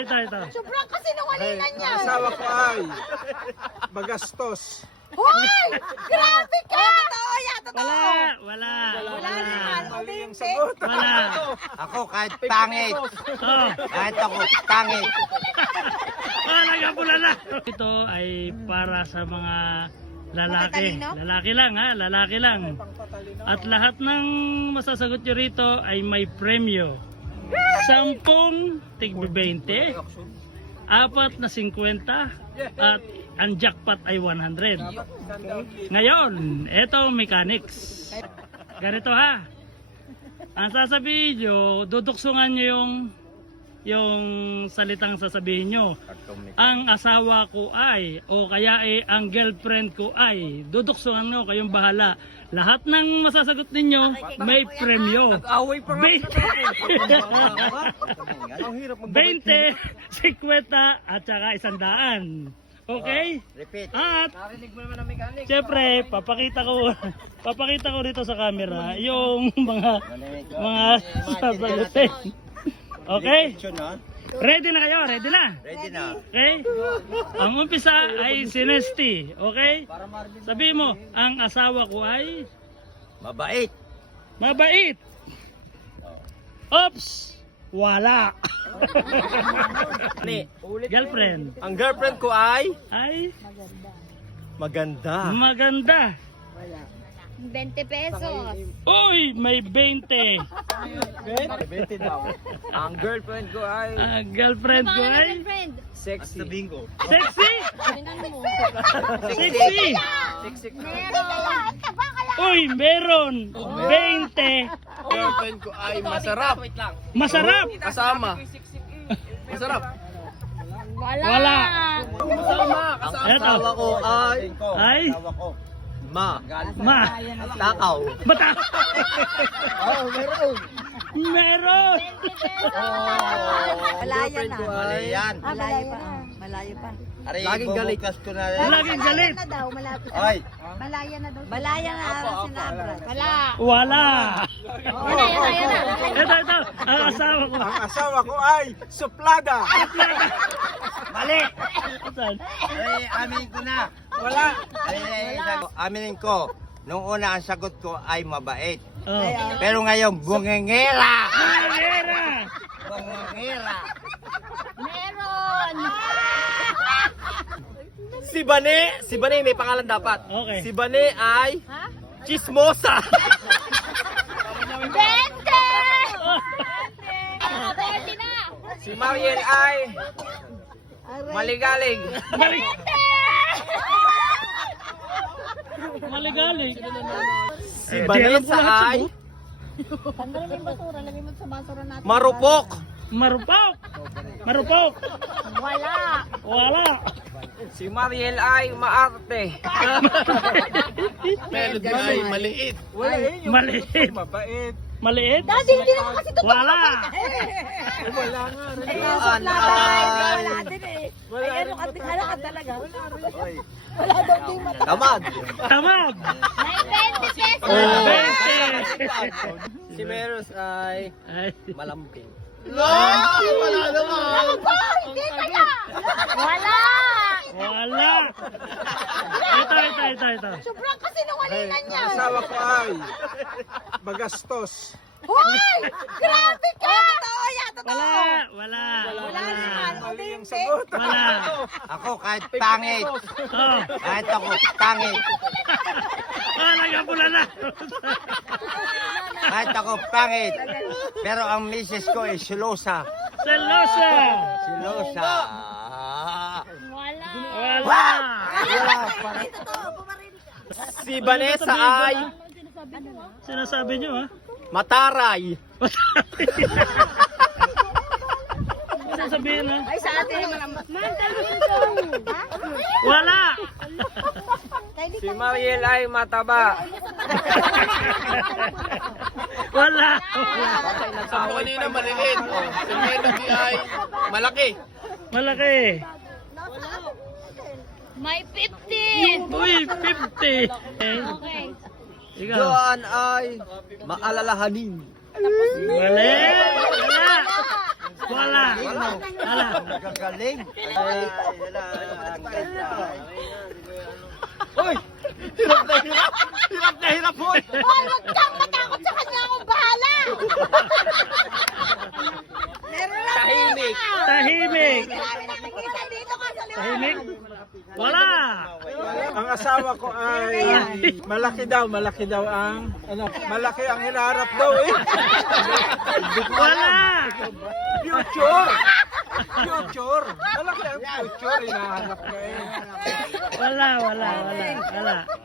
ito. Sobrang kasinungalingan niya. Asawa ko ay magastos. Hoy! Grabe ka! Totoo yan, totoo. Wala. Wala naman. Mali yung sagot. Wala. Ako kahit pangit. Oh. Kahit ako pangit. Nagapula na. Ito ay para sa mga lalaki. Matatalino? Lalaki lang ha, lalaki lang. At lahat ng masasagot nyo rito ay may premyo. 10 tig 20, 4 na 50, at ang jackpot ay 100. Ngayon, eto mechanics. Ganito ha. Ang sasabihin nyo, duduksungan nyo yung salitang sasabihin nyo. Ang asawa ko ay, o kaya ang girlfriend ko ay, duduksungan nyo, kayong bahala. Lahat ng masasagot ninyo may premyo. Away pa nga. 20, 50 at saka 100. Okay? Repeat. At siyempre, papakita ko rito sa camera yung mga sasagutin. Okay? Ready na kayo? Ready na? Ready na. Okay? Ang umpisa ay sinesti. Okay? Sabi mo, ang asawa ko ay Mabait. mabait. Oops! Wala. Girlfriend Ang girlfriend ko ay ay maganda. maganda. 20 pesos. Uy, may 20. 20 daw. Ang girlfriend ko ay Ang girlfriend ko ay Friend. sexy. Bingo. sexy. Ano? Sexy. Meron. Uy, meron. 20. Girlfriend ko ay masarap. Masarap. Kasama. Masarap. Wala. Kasama. Eto. Asawa ko ay Ay, ma. Takaw. bata. Oh, meron. Meron. Malayo na. Mali yan. Malayo pa. Malayo pa. Aray, Laging galit. bubukas ko na yan. Laging galit. na daw, malapit. Ay, Malaya na daw. Malaya na sinabra. Wala. Wala. Yan na. Ito. Ang asawa ko. Ang asawa ko ay suplada. Mali. Saan? ay, aminin ko na. Wala. Aminin ko. Nung una ang sagot ko ay mabait. Oh. Pero ngayon, bungengera. Pera. Bungengera. Meron. Si Bane may pangalan dapat. Okay. Si Bane ay Ha? chismosa. 20! 20 na! Si Mariel ay maligalig. Mali. Maligalig. Si Eh, di alam ko Vanessa lahat, ay sagot. Tanggalin mo yung basura. Lagay mo sa basura natin. marupok. Marupok. Marupok. Wala. Wala. Si Mariel ay maarte. Melody ay maliit. Wala eh. Maliit. Mabait. Maliit? Daddy, hindi naman kasi totoo. Wala. Wala nga. Wala din eh. Ay, ano ka talaga? Wala daw din mata. Tamad. Tamad. May 20 pesos. 20. Si Meros ay Ay. malamping. Wala naman. Ako, hindi kaya. Wala. Wala. Ito. Sobrang kasinungalingan niya. Ang asawa ko ay magastos. Hoy! Grabe ka! Totoo yan, totoo. Wala. Wala naman. Mali yung sagot. Wala. Ako kahit pangit. Oh. Kahit ako pangit. Nagapula na. Kahit ako pangit. Pero ang misis ko ay silosa. Selosa. Silosa. Wala. Wala. Si Vanessa ay Sinasabi nyo ha? mataray. Sasabihin ha? Ay, sa atin naman ang Wala. Si Mariel ay mataba. Wala. Sa kanina maliliit. Si Melody ay malaki. Malaki. May 50. Uy, 50. Okay. Ikaw. Joan ay maalalahanin. Mali. Wala. Wala. Wala. Nagagaling. Hoy! Hirap na hirap! Hirap na hirap, hoy! Hoy, wag kang matakot sa kanya, akong bahala! Meron lang Tahimik. Tahimik. Marami nakikita dito ka sa liwanag. Tahimik. Wala. Ang asawa ko ay malaki daw ang malaki ang hinaharap daw eh. Wala. Future. Malaki ang future hinaharap ko eh. Wala.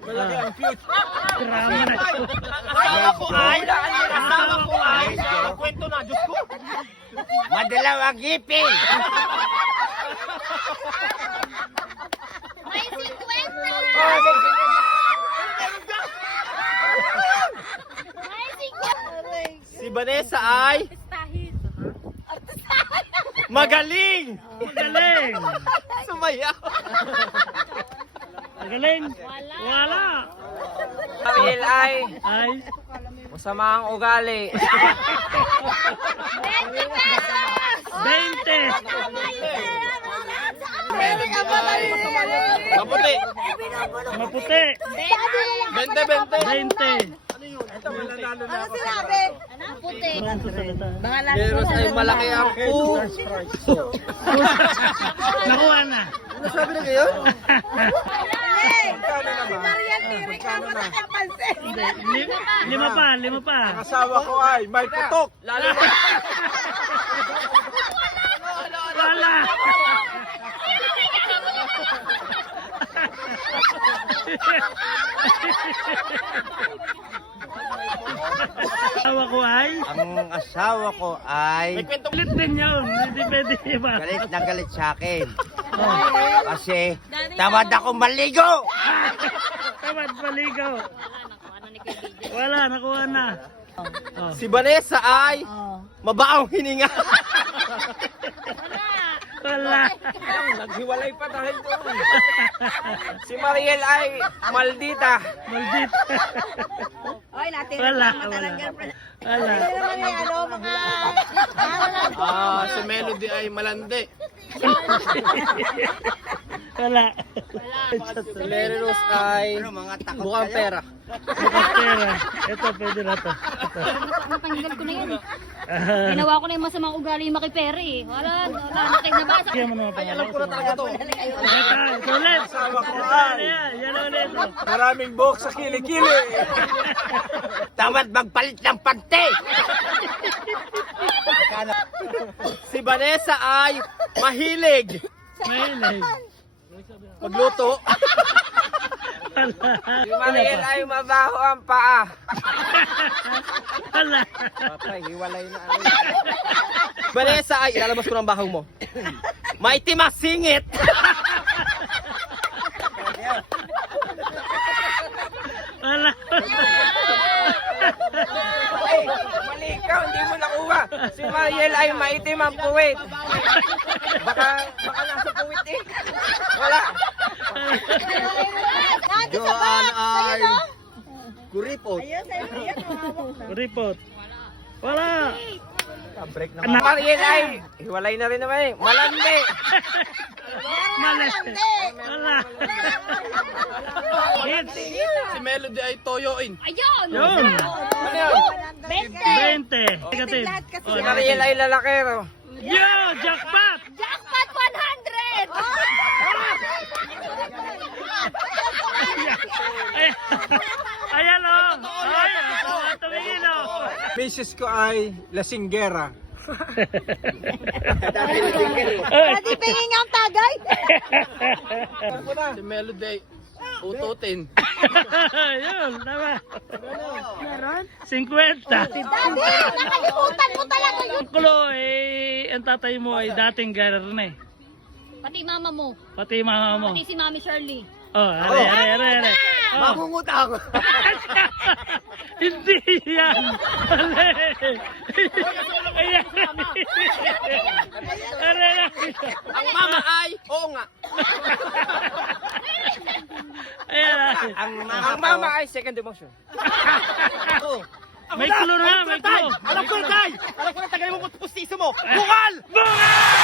Malaki ang future. Drama na. Asawa ko ay! Asawa ko ay! Kwento na, Diyos ko! Madalaw ang ngipin. May 50! May 50! Si Vanessa ay magaling! Magaling. Sumaya! Magaling. Wala. Ariel ay Ay. masama ang ugali. 20 pesos! 20. Maputi! Maputi. 20! 20. Ito mananalo na Ano ako. sinabi? Puti. Meron ay malaki ang Nakuha na. Ano sabi na kayo? Magkano naman? Marian Tirik ka mo nakapansin. Lima pa. Ang asawa ko ay may putok. Lalo na! Wala. Asawa ko ay. Ang asawa ko ay May kwentong Ulit din yun. Hindi pwede iba. galit na galit sa akin. Kasi tamad ako maligo. Tamad maligaw. Wala, nakuha na. Oh. Si Vanessa ay Oh. mabaong hininga. Wala. Naghiwalay pa dahil doon. Si Mariel ay maldita. Maldit. Oy, natin Wala. na matalang girlfriend. Wala. Hindi naman may ano, mga... Si Melody ay malandi. Wala. Si Mary Rose ay Pero mga takot bukang kayo. pera. Bukas pera. Ito, pwede na to. Ito. Natanggal ko na yun eh. Ah, Ginawa ko na yung masamang ugali makipere eh. Wala, nakinabasa. Kaya mo naman Ay, alam ko na talaga to. Ito ulit. Asawa ko Ito, ay yan ulit. Oh. maraming buhok sa kilikili. Tamad magpalit ng pante. Si Vanessa ay mahilig Mahilig. magluto. Wala. Si Mariel ay mabaho ang paa. Wala. Patay, hiwalay na. Vanessa ay ilalabas ko ng bahaw mo. Maitim ang singit. Wala. Ay, mali ikaw, hindi mo nakuha. Si Mariel ay maitim ang puwit. Baka nasa puwit eh. Wala. Nandito sa Joan box! ay Ayun, oh. kuripot. Ayun, sa'yo, ayun, oh. Report. Wala. Break na. Si Mariel ay hiwalay na rin naman eh. Malandi. Mali. Wala. Hits. Si Melody ay toyoin. Ayun! Yun. Ano yun? 20. Negative. Si Mariel ay lalakero. Yo, jackpot. Jackpot 100! Ay, ayan o. Ay, tumingin o. Misis ko ay lasinggera. Pwede pingin ang tagay! Si Melody ay ututin. Yun, tama. Meron? 50. Daddy, nakalimutan mo talaga yun! Ang kulo, ang tatay mo ay dating garne. Pati mama mo. Pati mama mo. Pati si Mami Shirley. Oh, are. Oh. Mangungutang. Hindi yan. Mali. Ayan. Are. Ang mama ay oo nga. Ayan. Ang Ang mama ay second emotion. Ako. May clue na, may clue. Alam ko na, Day! Alam ko na, tagal mo pustiso mo! Bukal! Bungal!